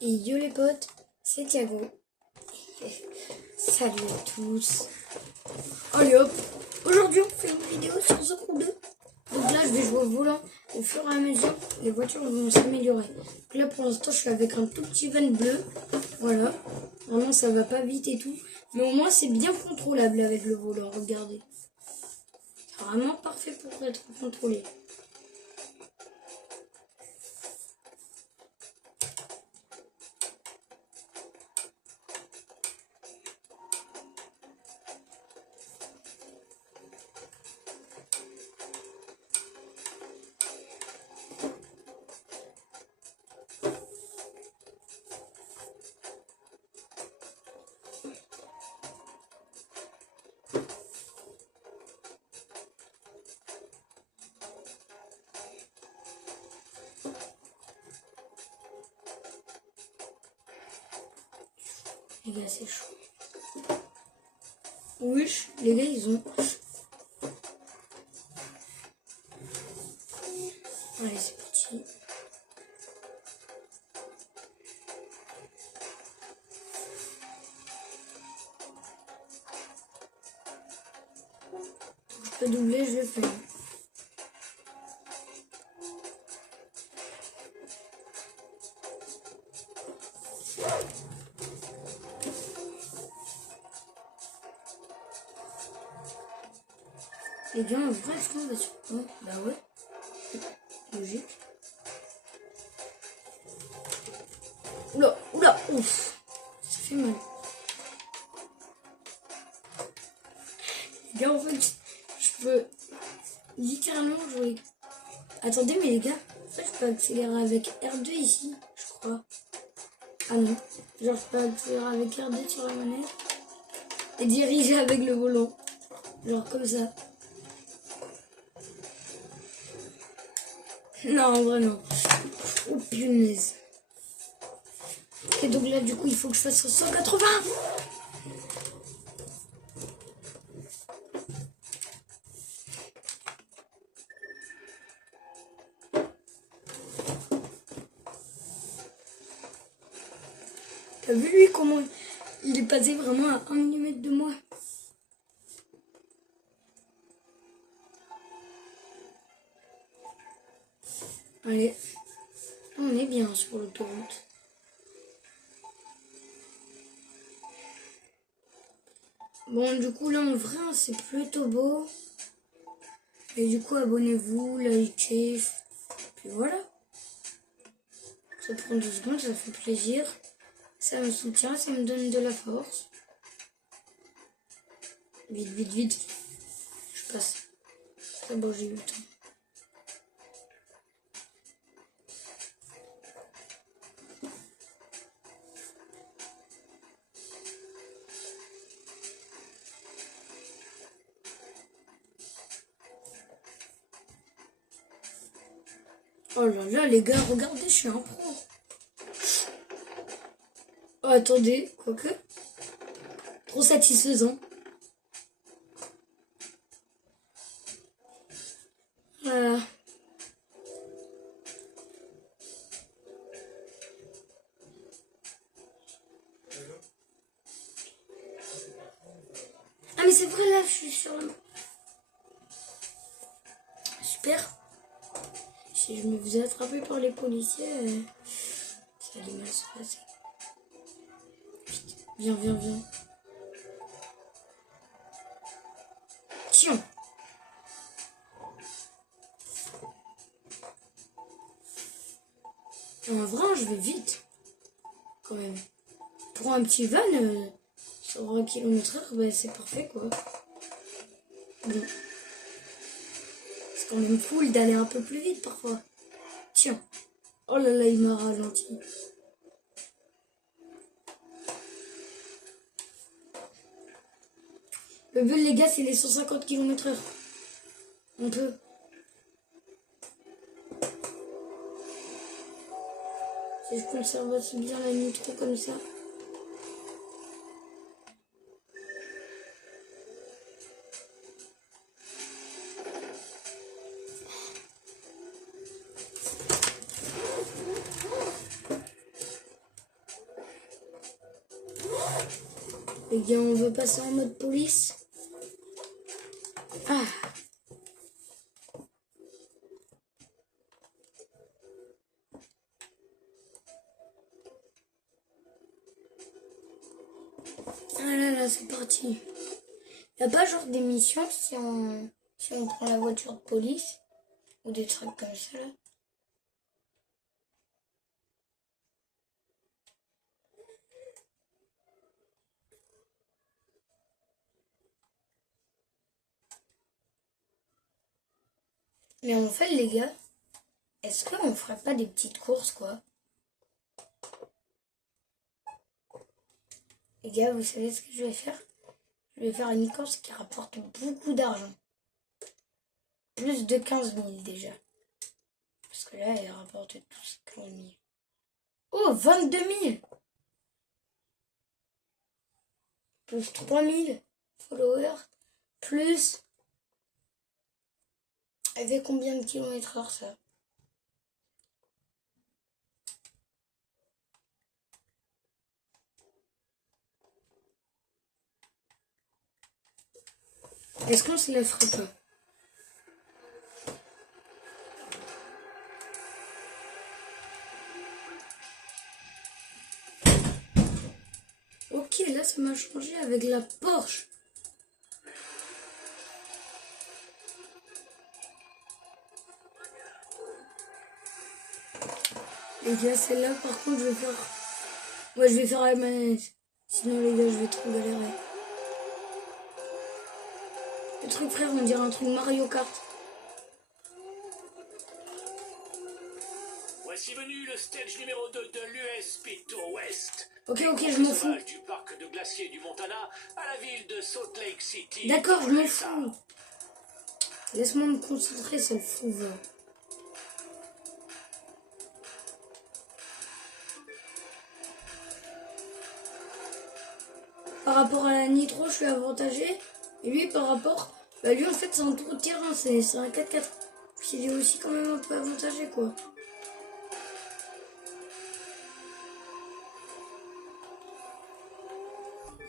Et yo les potes, c'est Thiago. Salut à tous. Allez hop, aujourd'hui on fait une vidéo sur The Crew 2. Donc là je vais jouer au volant. Au fur et à mesure, les voitures vont s'améliorer. Donc là pour l'instant je suis avec un tout petit van bleu. Voilà, vraiment ça va pas vite et tout. Mais au moins c'est bien contrôlable avec le volant, regardez. C'est vraiment parfait pour être contrôlé. Les gars, c'est chaud. Wesh, les gars, ils ont... Allez, c'est parti. Je peux doubler, je le fais. Et bien, en vrai, je tombe sur... Oh, bah ouais. Logique. Oula, oula, ouf. Ça fait mal. Les gars, en fait, je peux littéralement jouer. Attendez, mais les gars, en fait, je peux accélérer avec R2 ici, je crois. Ah non. Genre, je peux accélérer avec R2 sur la manette et diriger avec le volant. Genre comme ça. Non, en vrai, non. Oh, punaise. Et donc là, du coup, il faut que je fasse 180. T'as vu, lui, comment il est passé vraiment à 1 mm de moi? Allez. On est bien sur l'autoroute. Bon, du coup, là, en vrai, c'est plutôt beau. Et du coup, abonnez-vous, likez. Puis voilà. Ça prend 2 secondes, ça fait plaisir. Ça me soutient, ça me donne de la force. Vite, vite, vite. Je passe. C'est bon, j'ai eu le temps. Oh là là, les gars, regardez, je suis un pro. Oh, attendez, quoique. Trop satisfaisant. Voilà. Ah, mais c'est vrai, là, je suis sur le... Super. Si je me faisais attraper par les policiers, ça allait mal se passer. Viens, viens, viens. Tiens. En vrai, je vais vite. Quand même. Pour un petit van, sur 1 km/h, bah, c'est parfait, quoi. Bon. C'est quand même cool d'aller un peu plus vite, parfois. Tiens. Oh là là, il m'a ralenti. Le but, les gars, c'est les 150 km/h. On peut. Si je conserve assez bien la nitro comme ça. Les gars, on veut passer en mode police. Ah. Ah là là, c'est parti. Y a pas genre des missions si on prend la voiture de police ou des trucs comme ça là? Mais en fait les gars, est-ce qu'on ferait pas des petites courses quoi? Les gars, vous savez ce que je vais faire? Je vais faire une course qui rapporte beaucoup d'argent. Plus de 15 000 déjà. Parce que là, elle rapporte tous 15 000. Oh, 22 000! Plus 3 000 followers. Plus... Elle fait combien de kilomètres heure ça? Est-ce qu'on se la ferait pas? Ok, là ça m'a changé avec la Porsche. Les gars, celle-là par contre je vais faire... Ouais, je vais faire la manette. Sinon les gars, je vais trop galérer. Le truc frère, on dirait un truc Mario Kart. Voici venu le stage numéro 2 de l'US Tour West. Ok, je m'en fous. Du parc de glaciers du Montana à la ville de Salt Lake City. D'accord, je m'en fous. Laisse-moi me concentrer, ça le fouve. Par rapport à la Nitro, je suis avantagé. Et lui, par rapport... Bah lui, en fait, c'est un tout terrain, c'est un 4x4. Puis il est aussi quand même un peu avantagé, quoi.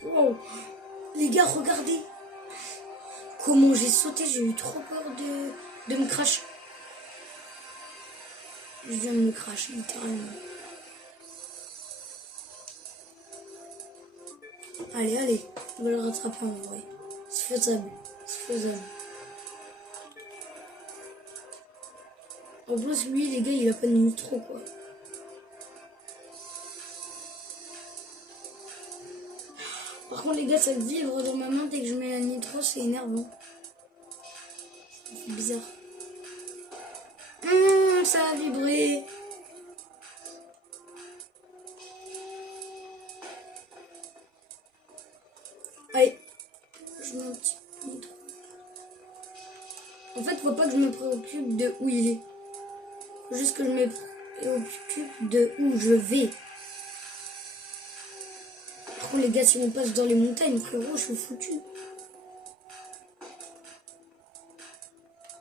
Wow. Les gars, regardez. Comment j'ai sauté, j'ai eu trop peur de me crash. Je viens de me crash, littéralement. Allez, on va le rattraper en vrai. C'est faisable, c'est faisable. En plus, lui, les gars, il a pas de nitro, quoi. Par contre, les gars, ça vibre dans ma main dès que je mets la nitro, c'est énervant. C'est bizarre. Ça a vibré. Allez, je mets un petit peu nitro. En fait, faut pas que je me préoccupe de où il est. Faut juste que je me préoccupe de où je vais. Par contre, les gars, si on passe dans les montagnes, frérot, je suis foutu.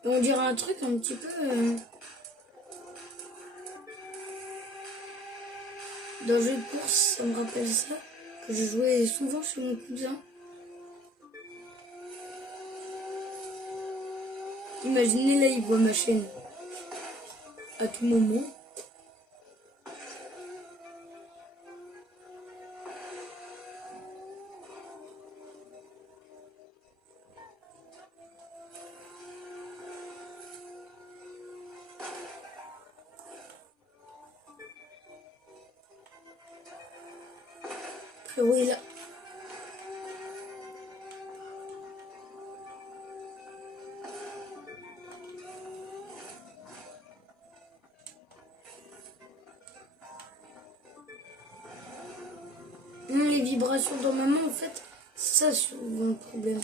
Et on dirait un truc un petit peu... D'un jeu de course, ça me rappelle ça. Que je jouais souvent chez mon cousin. Imaginez là, il voit ma chaîne. À tout moment. Frérot est là. Les vibrations dans ma main, en fait, ça c'est souvent le problème.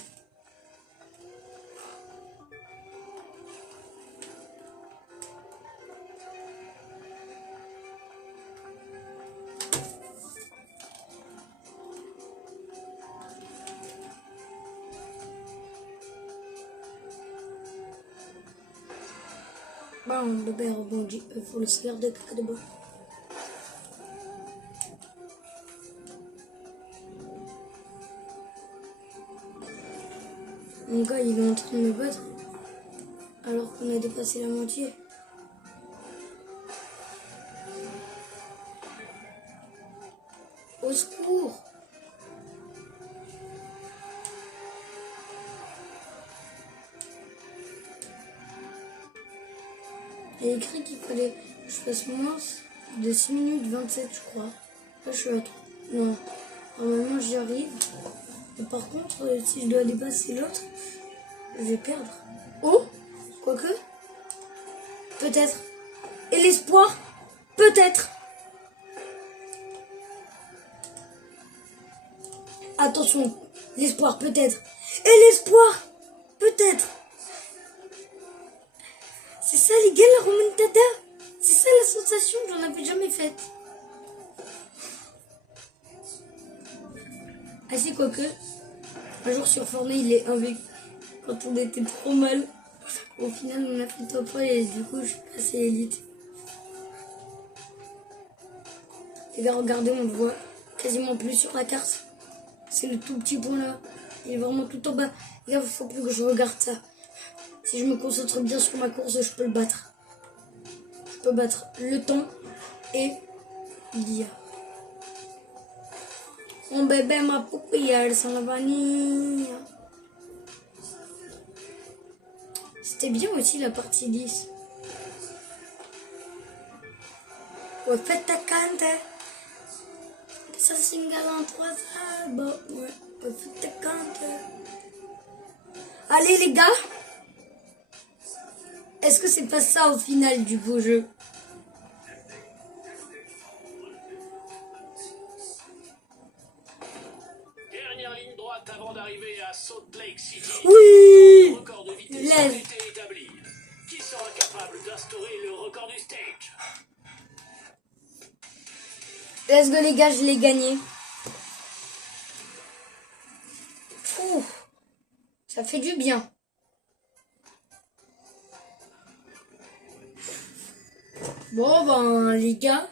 Bon, bébé rebondit. Faut le salaire de caca de bois. Mon gars, il est en train de me battre. Alors qu'on a dépassé la moitié. Au secours! Il y a écrit qu'il fallait que je fasse moins de 6 minutes 27, je crois. Là, je suis à 3. Non, normalement, j'y arrive. Mais par contre, si je dois dépasser l'autre, je vais perdre. Oh! Quoique. Peut-être. Et l'espoir? Peut-être. Attention. L'espoir, peut-être. Et l'espoir? Peut-être. C'est ça, les gars, la remontada. C'est ça la sensation que j'en avais jamais faite. Ah si, quoique. Un jour sur Fortnite, il est invaincu. Quand on était trop mal. Au final, on a fait top 1 et du coup, je suis passé élite. Les gars, regardez, on le voit quasiment plus sur la carte. C'est le tout petit point là. Il est vraiment tout en bas. Les gars, il faut plus que je regarde ça. Si je me concentre bien sur ma course, je peux le battre. Je peux battre le temps et l'IA. Mon bébé, ma poupée, elle sent la vanille. C'était bien aussi la partie 10. Ouais, faites ta cante. Ça single en 3 albums. Ouais, faites ta cante. Allez les gars. Est-ce que c'est pas ça au final du beau jeu? Dernière ligne droite avant d'arriver à Salt Lake City. Oui. Le record de vitesse a été établi. Qui sera capable d'instaurer le record du stage? Let's go les gars, je l'ai gagné. Ouh, ça fait du bien. Bon ben les gars,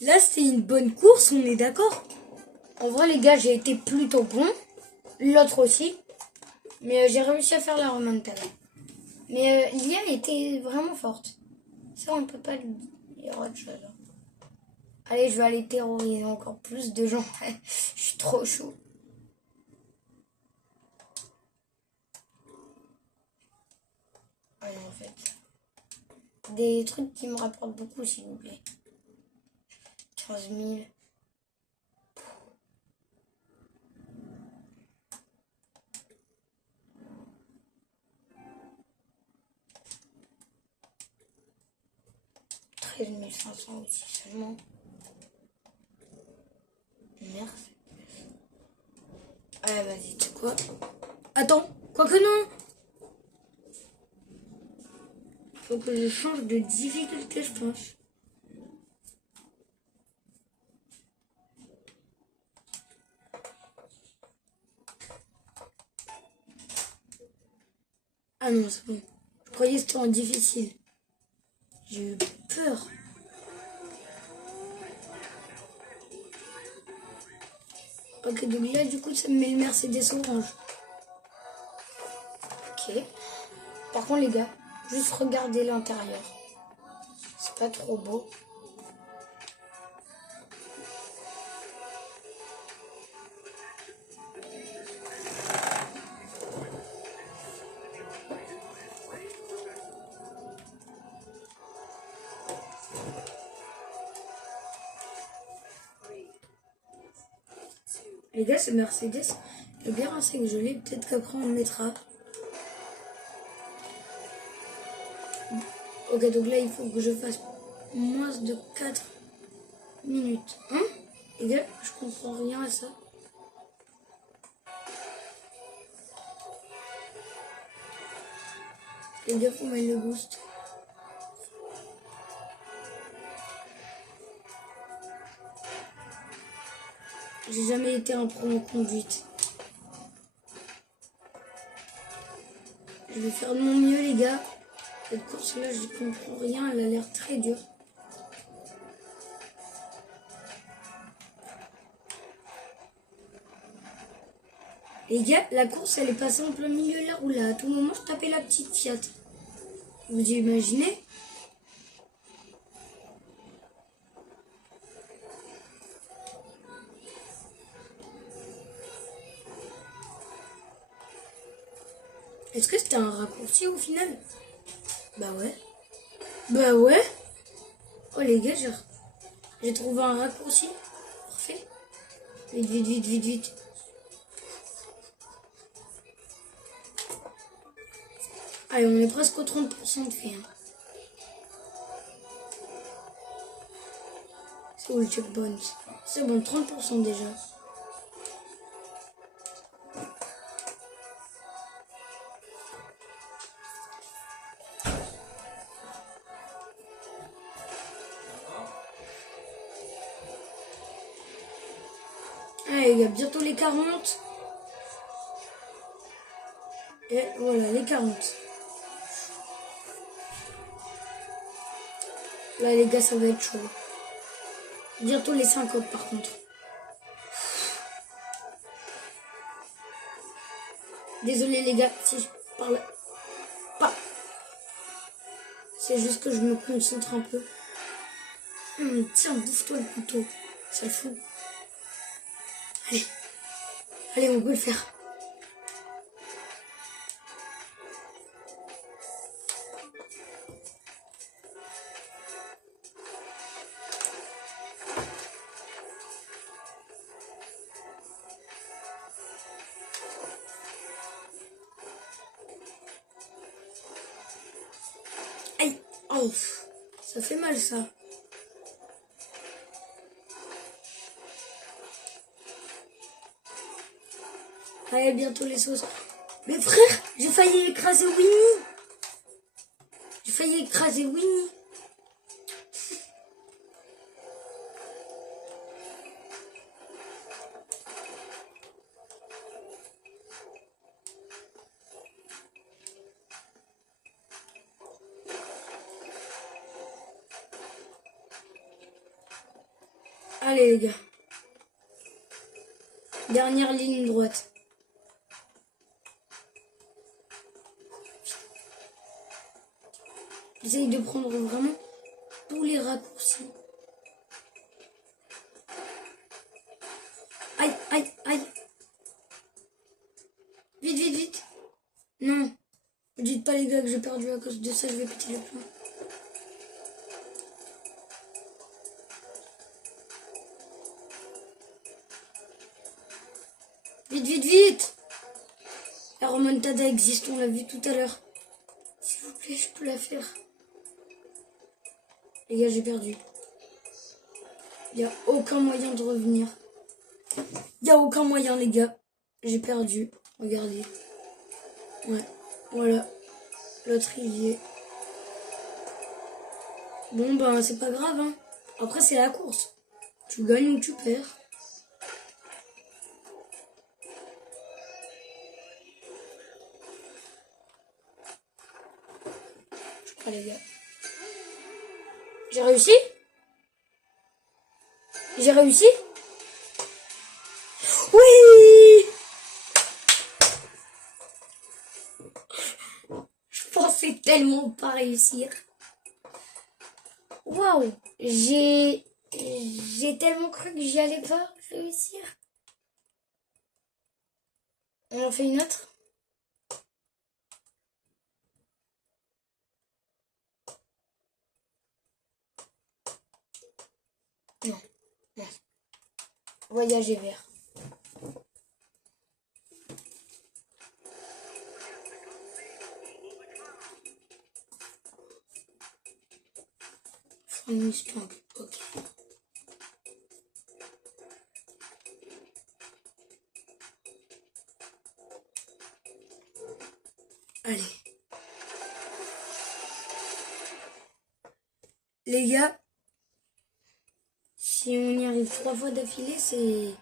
là c'était une bonne course, on est d'accord? En vrai les gars, j'ai été plutôt bon. L'autre aussi. Mais j'ai réussi à faire la remontada. Mais l'IA était vraiment forte. Ça on peut pas lui dire autre chose. Allez, je vais aller terroriser encore plus de gens. Je suis trop chaud. Ouais, en fait. Des trucs qui me rapportent beaucoup, s'il vous plaît. 15 000. $13 500 aussi seulement. Merci. Allez, vas-y, tu sais quoi? Attends, quoique non. Faut que je change de difficulté, je pense. Ah non, c'est bon. Je croyais que c'était en difficile. J'ai eu peur. Ok, donc là, du coup, ça me met le Mercedes orange. Ok. Par contre, les gars, juste regardez l'intérieur. C'est pas trop beau. Les gars, ce Mercedes, le bien c'est que je l'ai. Peut-être qu'après on le mettra. Ok, donc là, il faut que je fasse moins de 4 minutes. Hein? Les gars, je comprends rien à ça. Les gars, faut mettre le boost. J'ai jamais été un pro en conduite. Je vais faire de mon mieux, les gars. Cette course-là, je comprends rien. Elle a l'air très dure. Les gars, la course, elle est passée en plein milieu de la route. Là, à tout moment, je tapais la petite Fiat. Vous imaginez? Est-ce que c'était un raccourci au final? Bah ouais. Bah ouais. Oh les gars, j'ai trouvé un raccourci. Parfait. Vite, vite, vite, vite, vite. Allez, on est presque au 30% de fait. Hein. C'est où le checkpoint? C'est bon, 30% déjà. Allez, il y a bientôt les 40. Et voilà, les 40. Là, les gars, ça va être chaud. Bientôt les 50 par contre. Désolé les gars, si je parle pas. C'est juste que je me concentre un peu. Tiens, bouffe-toi le couteau. Ça le fout. Allez. Allez, on peut le faire. Aïe. Oh, ça fait mal ça. Allez, bientôt les sauces. Mais frère, j'ai failli écraser Winnie. J'ai failli écraser Winnie. Allez les gars. Dernière ligne droite. J'essaye de prendre vraiment tous les raccourcis. Aïe, aïe, aïe. Vite, vite, vite. Non. Ne dites pas les gars que j'ai perdu à cause de ça, je vais péter le plomb. Vite, vite, vite. La remontada existe, on l'a vu tout à l'heure. S'il vous plaît, je peux la faire. Les gars, j'ai perdu. Il n'y a aucun moyen de revenir. Il n'y a aucun moyen, les gars. J'ai perdu. Regardez. Ouais, voilà. L'autre, il y est. Bon, ben, c'est pas grave, hein. Après, c'est la course. Tu gagnes ou tu perds. Je crois, les gars. J'ai réussi? J'ai réussi? Oui! Je pensais tellement pas réussir. Waouh! J'ai tellement cru que j'y allais pas réussir. On en fait une autre? Non. Non. Voyager vers. Mustang, ok. Allez. Les gars, si on y arrive 3 fois d'affilée, c'est...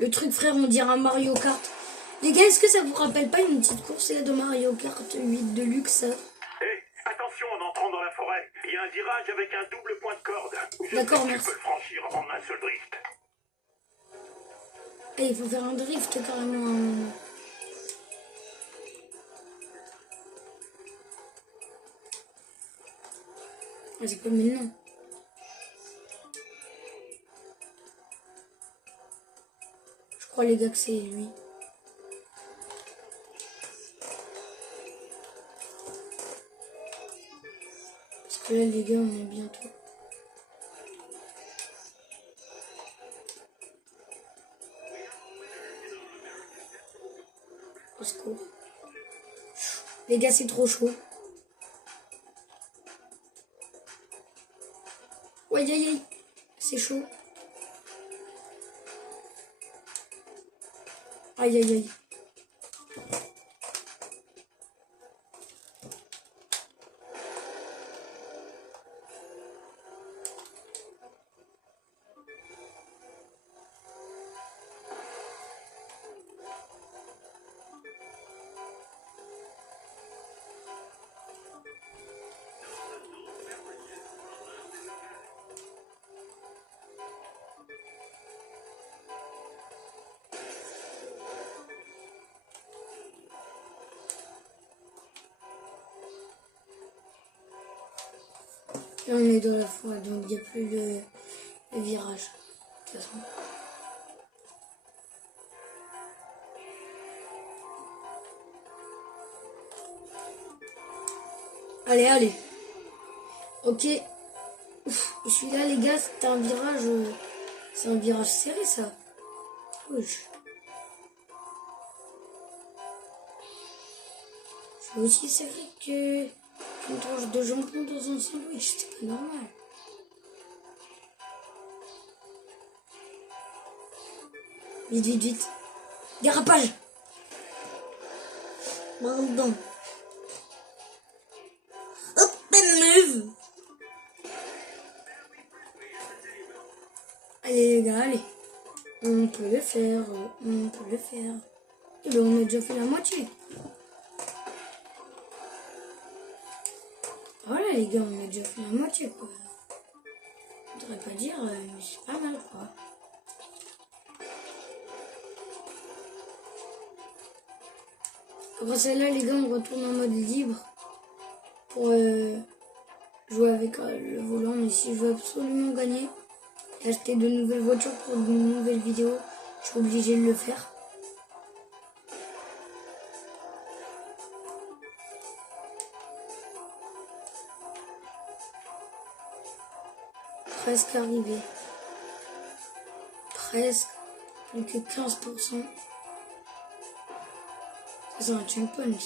Le truc, frère, on dirait un Mario Kart. Les gars, est-ce que ça vous rappelle pas une petite course là de Mario Kart 8 de luxe ça? Attention en entrant dans la forêt. Il y a un virage avec un double point de corde. D'accord, Tu merci. peux le franchir en un seul drift. Et il faut faire un drift carrément à un moment. Ah, c'est pas maintenant. Je crois les gars que c'est lui. Parce que là les gars on est bientôt. Au secours. Les gars c'est trop chaud. Aïe aïe aïe. C'est chaud. Aïe aïe aïe. Là on est dans la forêt donc il n'y a plus le virage. De toute façon. Allez, allez. Ok. Ouf, celui-là, les gars, c'est un virage. C'est un virage serré, ça. Wesh. C'est aussi serré que une tranche de jambon dans un sandwich. C'est pas normal. Vite, vite, vite. Dérapage. Pardon. Hop, neuve. Allez les gars, allez. On peut le faire, on peut le faire. Et ben on a déjà fait la moitié. Voilà les gars, on a déjà fait la moitié quoi. Je voudrais pas dire, mais c'est pas mal quoi. Après celle-là les gars, on retourne en mode libre pour jouer avec le volant. Mais si je veux absolument gagner et acheter de nouvelles voitures pour de nouvelles vidéos, je suis obligé de le faire. Presque arrivé. Presque. Plus que 15%. C'est un checkpoint. Ouais.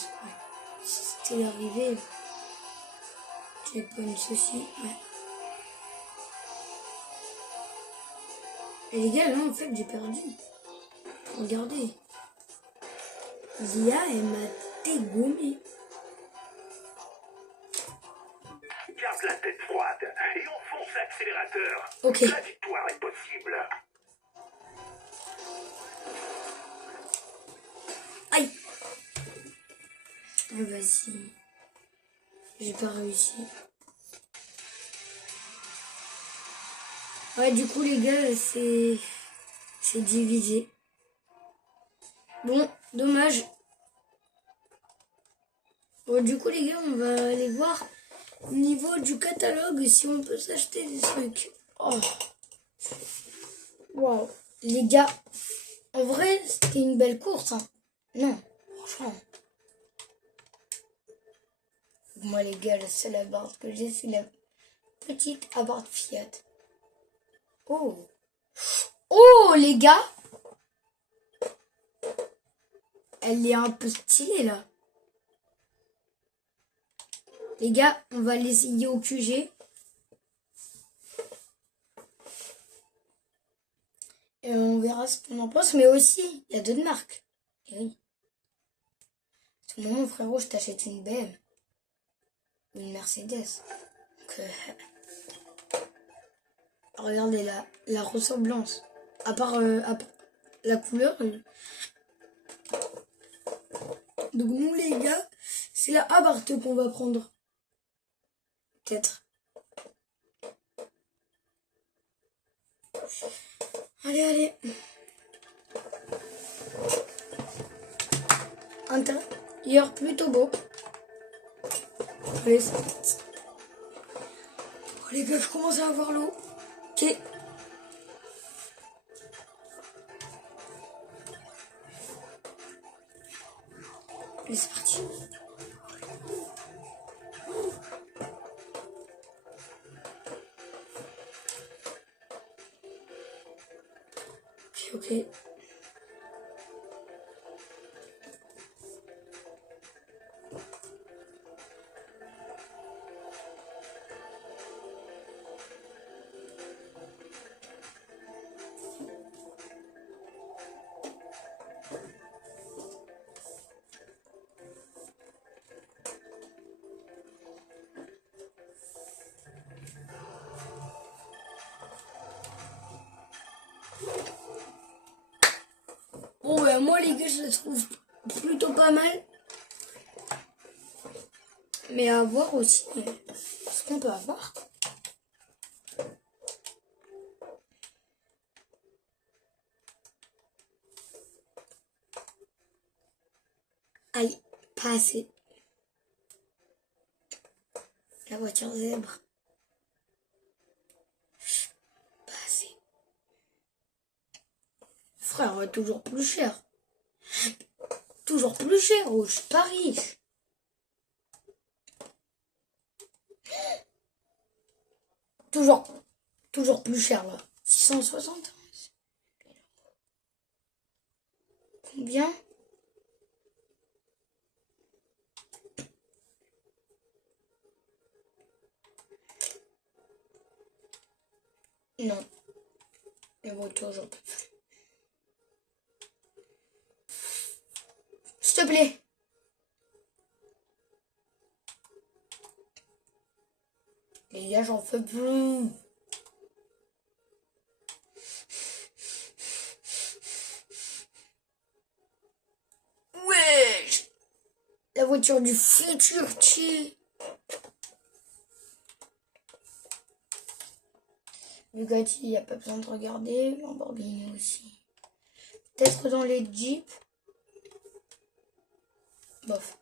Si c'était l'arrivée. Checkpoint aussi. Ouais. Et les gars, là en fait j'ai perdu. Regardez. L'IA elle m'a dégommé. Garde la tête froide et enfonce l'accélérateur. Ok. La victoire est possible. Aïe. Ah, vas-y. J'ai pas réussi. Ouais, du coup, les gars, c'est divisé. Bon, dommage. Bon, du coup, les gars, on va aller voir au niveau du catalogue si on peut s'acheter des trucs. Oh. Waouh. Les gars, en vrai, c'était une belle course. Hein. Non, franchement. Moi, les gars, la seule abarde que j'ai, c'est la petite abarde Fiat. Oh. Oh, les gars. Elle est un peu stylée, là. Les gars, on va l'essayer au QG. Et on verra ce qu'on en pense. Mais aussi, il y a d'autres marques. Et oui. À tout moment, frérot, je t'achète une BM. Ou une Mercedes. Donc, regardez la ressemblance. À part la couleur. Donc nous, les gars, c'est la Abarth qu'on va prendre. Peut-être. Allez, allez. intérieur plutôt beau. Allez, oh, les gars, je commence à avoir l'eau. Ok. Allez, c'est parti. Ok. Bon, ouais, moi, les gars, je la trouve plutôt pas mal. Mais à voir aussi ce qu'on peut avoir. Aïe, pas assez. La voiture zèbre. Pas assez. Frère, toujours plus cher. Toujours plus cher, oh, je suis pas riche. Toujours plus cher là. 660. Combien? Non. Les voitures, j'en peux plus. S'il te plaît. Les gars, j'en peux plus. Wesh. La voiture du futur, tu. Bugatti, il n'y a pas besoin de regarder. Lamborghini aussi. Peut-être dans les Jeeps. Bof.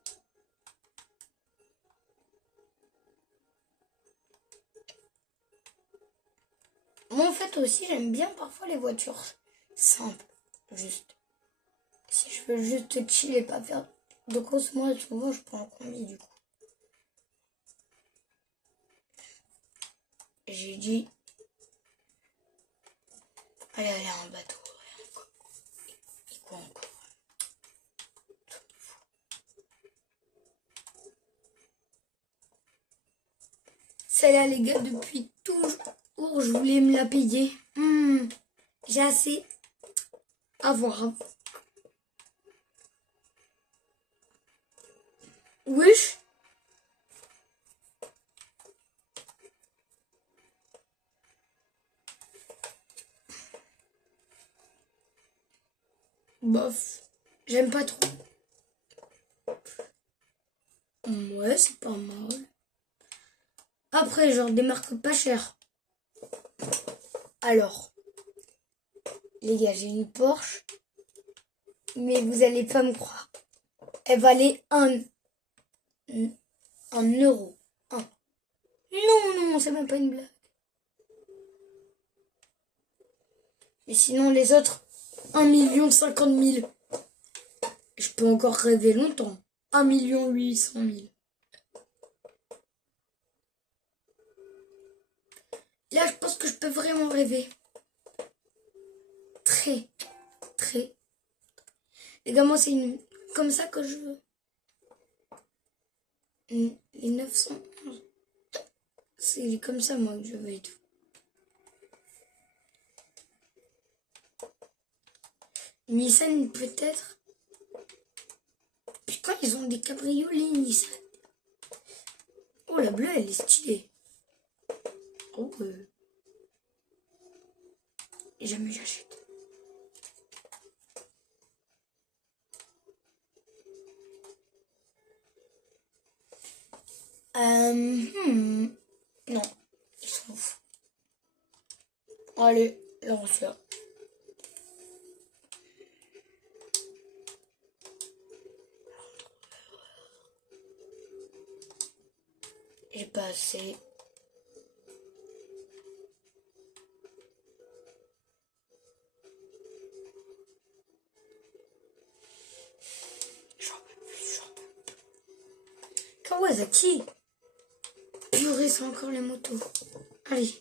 Moi, en fait, aussi, j'aime bien parfois les voitures simples. Juste. Si je veux juste chill et pas faire de courses, moi, souvent, je prends un combi, du coup. J'ai dit... Allez, en bateau. Et quoi encore? Celle-là, les gars, depuis toujours, je voulais me la payer. J'ai assez à voir. Wesh. Bof. J'aime pas trop. Ouais, c'est pas mal. Après, genre des marques pas chères. Alors, les gars, j'ai une Porsche. Mais vous allez pas me croire. Elle valait un euro. Non, c'est même pas une blague. Et sinon, les autres, 1 050 000. Je peux encore rêver longtemps. 1 800 000. Là, je pense que je peux vraiment rêver. Très, très. Les gars, moi, c'est comme ça que je veux. Les 911. C'est comme ça, moi, que je veux et tout. Nissan, peut-être. Puis quand ils ont des cabriolets, Nissan. Oh, la bleue, elle est stylée. Oh, et jamais j'achète. Non, ils s'en foutent. Allez, là on se fait. assez. Kawasaki. Purée, c'est encore les motos. Allez.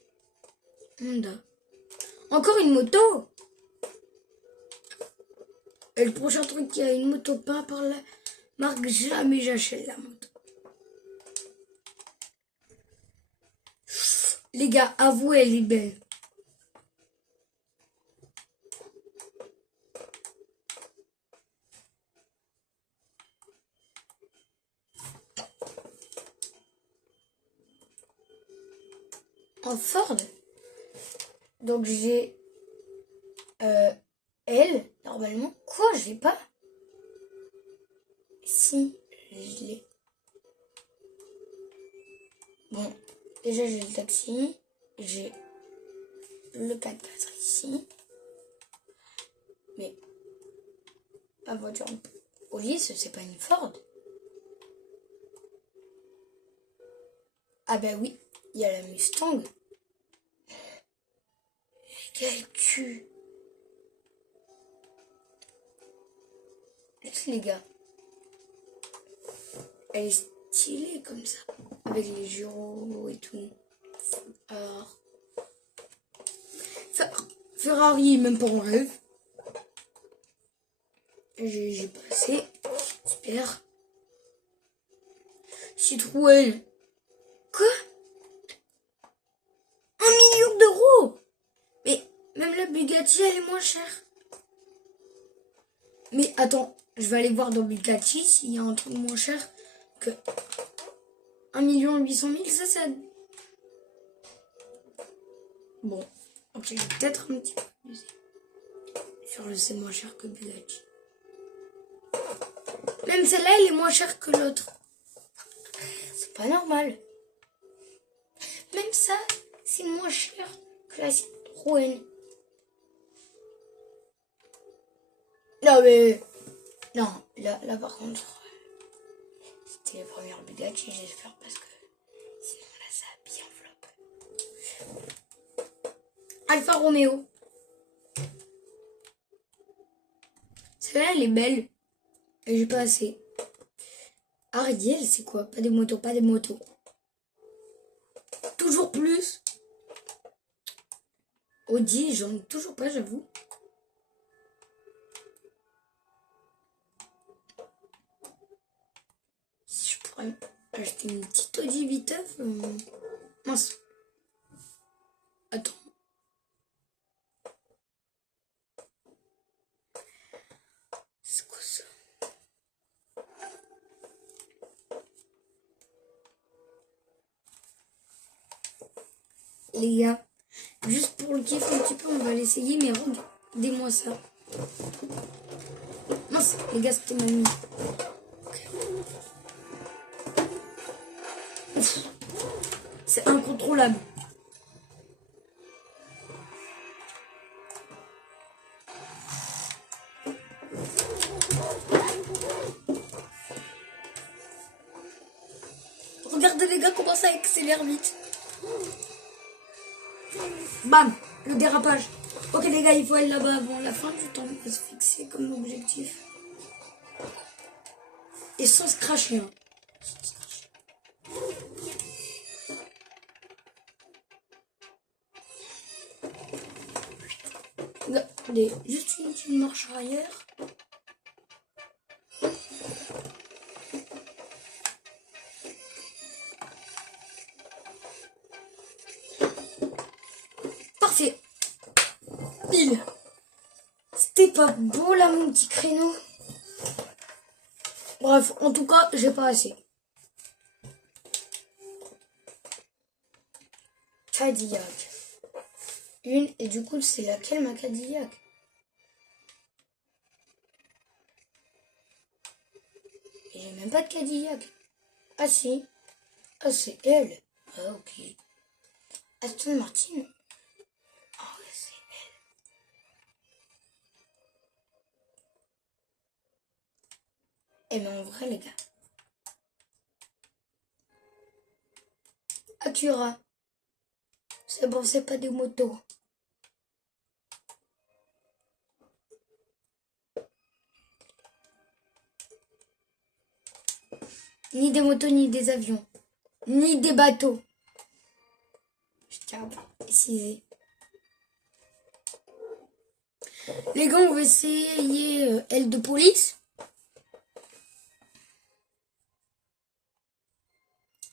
Honda. Encore une moto. Et le prochain truc, il y a une moto peint par la marque, jamais j'achète la moto. Les gars, avouez, elle est belle. En Ford, donc j'ai elle, normalement. Quoi, je l'ai pas? Si, je l'ai. Bon, déjà j'ai le taxi, j'ai le 4x4 ici, mais ma voiture de police, c'est pas une Ford. Ah bah oui, il y a la Mustang. Quel cul. Laisse les gars. Elle est stylée comme ça. Avec les gyros et tout. Alors. Ferrari, même pas en rêve. J'ai passé. Super. Citroën. Quoi? 1 million d'euros? Mais même la Bugatti, elle est moins chère. Mais attends, je vais aller voir dans Bugatti s'il y a un truc moins cher que 1 800 000. Ça. Bon, ok, je vais peut-être un petit peu abuser. Sur le c'est moins cher que Bugatti. Même celle-là, elle est moins chère que l'autre. C'est pas normal. Même ça, c'est moins cher que la Citroën. Non mais... Non, là par contre... C'était les premières Bugatti, j'espère, parce que... Sinon là, ça a bien flop. Alfa Romeo. Celle-là, elle est belle. Et j'ai pas assez. Ariel, c'est quoi? Pas des motos, pas des motos. Toujours plus. Audi, j'en ai toujours pas, j'avoue. Si je pourrais acheter une petite Audi Viteuf. Mince. Attends. C'est quoi ça? Les gars, juste pour le kiff un petit peu, on va l'essayer, mais regardez-moi ça. Mince, les gars, c'était mamie. Okay. C'est incontrôlable. Regardez les gars comment ça accélère vite. Bam, le dérapage. Ok les gars, il faut aller là-bas avant la fin du temps. On va se fixer comme objectif. Et sans se cracher. Hein. Regardez, juste une petite marche arrière. Parfait. Pile. C'était pas beau là mon petit créneau. Bref, en tout cas, j'ai pas assez. Cadillac. Une, et du coup, c'est laquelle ma Cadillac? Et j'ai même pas de Cadillac. Ah si. Ah c'est elle. Ah ok. Aston Martin. Ah ouais, c'est elle. Eh mais en vrai les gars. Acura. C'est bon, c'est pas des motos. Ni des motos, ni des avions. Ni des bateaux. Je tiens à préciser. Les gars, on va essayer L de police.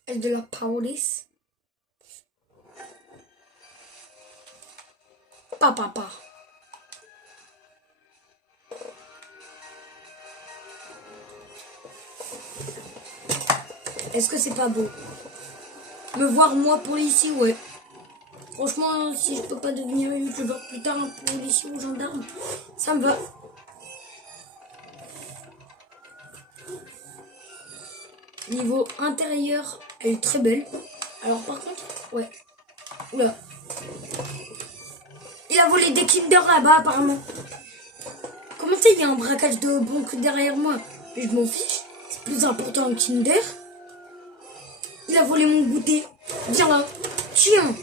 L de la police. Papa. Est-ce que c'est pas beau? Me voir moi policier, ouais. Franchement, si je peux pas devenir youtubeur plus tard, un policier ou gendarme, ça me va. Niveau intérieur, elle est très belle. Alors par contre, ouais. Oula. Il a volé des Kinder là-bas apparemment. Comment ça, il y a un braquage de banque derrière moi? Mais je m'en fiche. C'est plus important un Kinder. Il a volé mon goûter. Viens là. Tiens.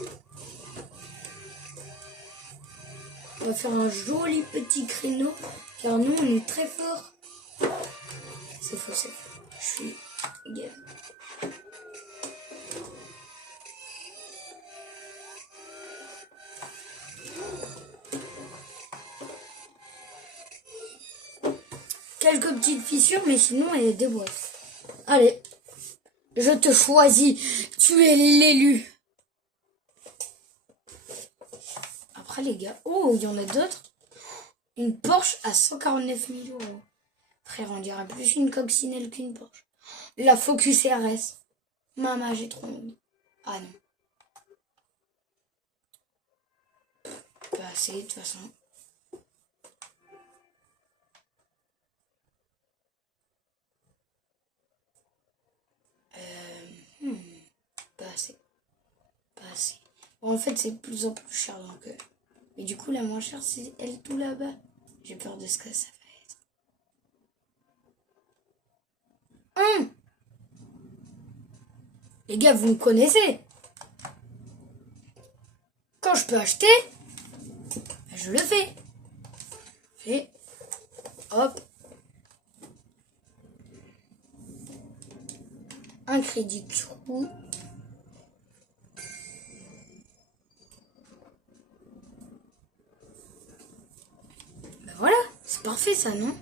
On va faire un joli petit créneau. Car nous, on est très fort. C'est faux, c'est faux. Je suis game. Quelques petites fissures, mais sinon, elle est déboîte. Allez. Je te choisis. Tu es l'élu. Après, les gars. Oh, il y en a d'autres. Une Porsche à 149 000 €. Frère, on dirait plus une coccinelle qu'une Porsche. La Focus RS. Maman, j'ai trop envie. Ah non. Pas assez, de toute façon. Pas assez. Pas assez. Bon, en fait, c'est de plus en plus cher, donc... Mais du coup, la moins chère, c'est elle tout là-bas. J'ai peur de ce que ça va être. Les gars, vous me connaissez. Quand je peux acheter, je le fais. Et hop. Un crédit trou. Ben voilà, c'est parfait ça, non?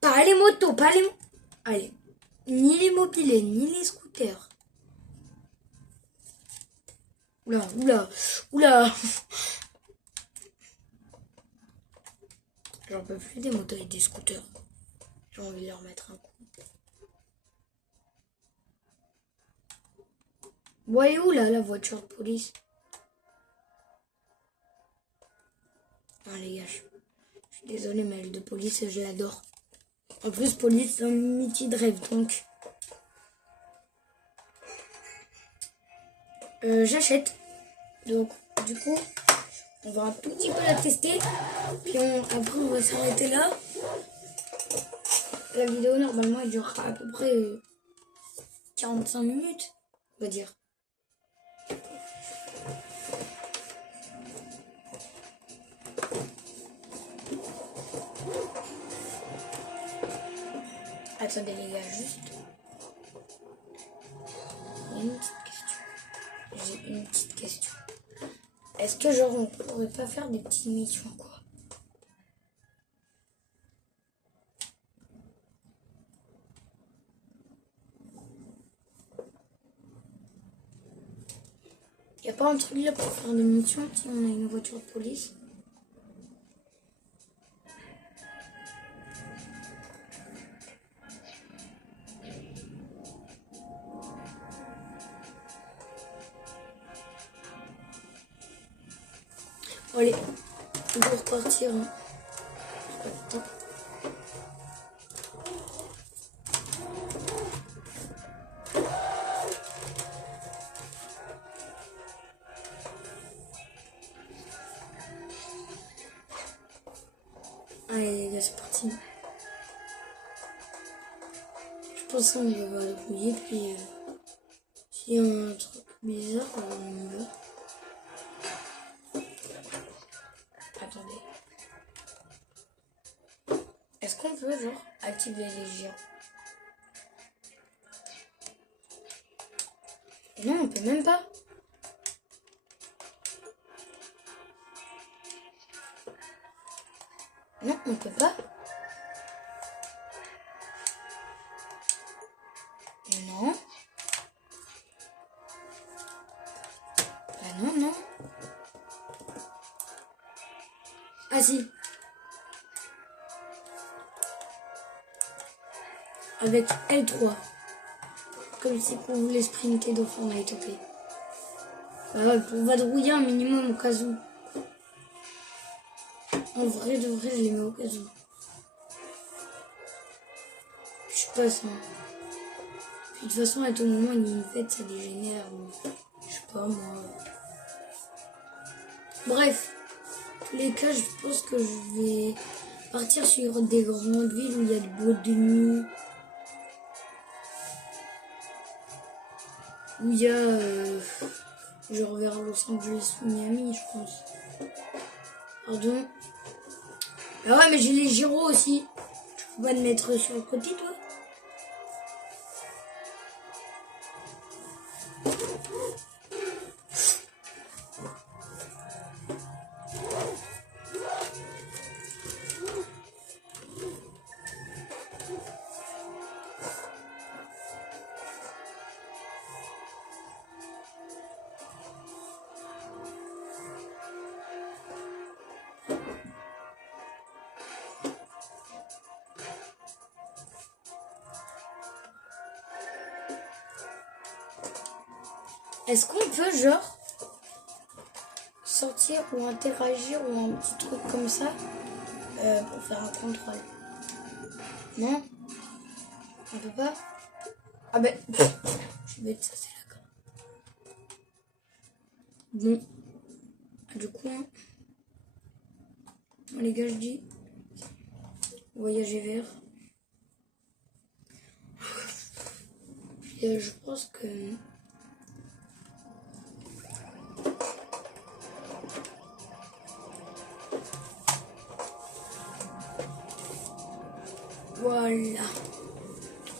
Pas les motos, pas les... Allez, ni les mobilets, ni les scooters. Oula. J'en peux plus des motos et des scooters. J'ai envie de leur mettre un coup. Voyez où là la voiture de police? Non les gars, je suis désolée, mais elle de police, je l'adore. En plus, police, c'est un métier de rêve, donc... J'achète. Donc, du coup, on va un tout petit peu la tester. Puis après, on va s'arrêter là. La vidéo, normalement, elle durera à peu près 45 minutes, on va dire. Attendez les gars, juste... J'ai une petite question. Est-ce que genre on pourrait pas faire des petites missions quoi? Y a pas un truc là pour faire des missions si on a une voiture de police? Allez, on va repartir. Hein. Allez. pense qu'on va vadrouiller, puis s'il y a un truc bizarre, on y va. Attendez. Est-ce qu'on peut genre activer les géants? Non, on peut même pas. Non, on peut pas. Non. Bah non, non. Ah si. Avec L3. Comme si on voulait sprinter dans Fortnite, ok. Bah ouais, pour vadrouiller un minimum au cas où. En vrai, de vrai, je les mets au cas où. Je passe, hein. Puis de toute façon, à tout moment, il y a une fête, ça dégénère. Je sais pas, moi. Bref. Dans tous les cas, je pense que je vais partir sur des grandes villes où il y a des boîtes de nuit. Où il y a genre vers Los Angeles ou Miami, je pense. Pardon. Ah ouais, mais j'ai les gyros aussi. Tu peux pas te mettre sur le côté, toi? Est-ce qu'on peut, genre, sortir ou interagir ou un petit truc comme ça pour faire un contrôle? Non? On peut pas? Ah ben, je suis bête, ça c'est d'accord. Bon. Du coup, hein, les gars, je dis voyager vers. Et je pense que voilà.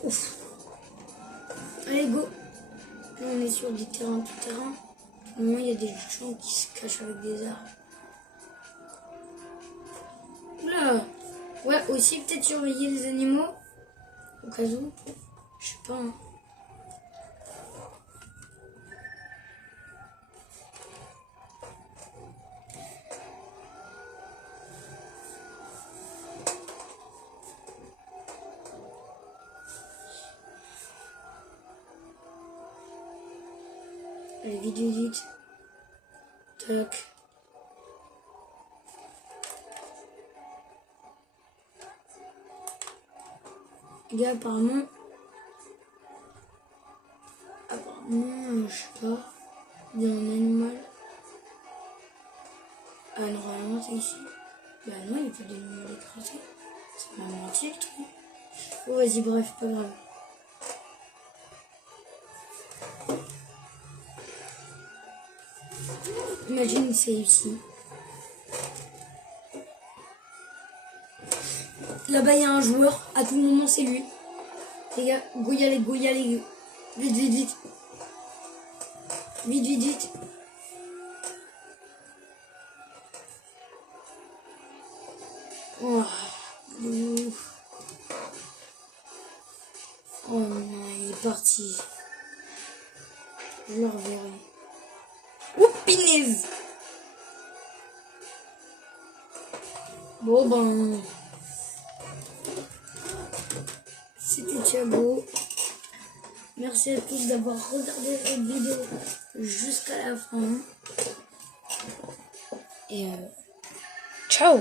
Ouf. Allez, go. Là, on est sur du terrain tout terrain. Pour le moment, il y a des gens qui se cachent avec des arbres. Là. Ouais, aussi peut-être surveiller les animaux. Au cas où. Je sais pas. Hein. Allez, vite, vite, vite. Tac. Les gars, apparemment, je sais pas, il y a un animal. Ah, normalement, c'est ici. Bah non, il y a pas d'animal écrasé. C'est pas menti, le truc. Oh, vas-y, bref, pas grave. Imagine, c'est ici. Là-bas, il y a un joueur. À tout moment, c'est lui. Les gars, go y aller, go y aller. Vite, vite, vite. Vite, vite, vite. Oh, oh non, il est parti. Je le reverrai. Oh, pinaise. Bon, ben... C'était Thiago. Merci à tous d'avoir regardé cette vidéo jusqu'à la fin. Et ciao!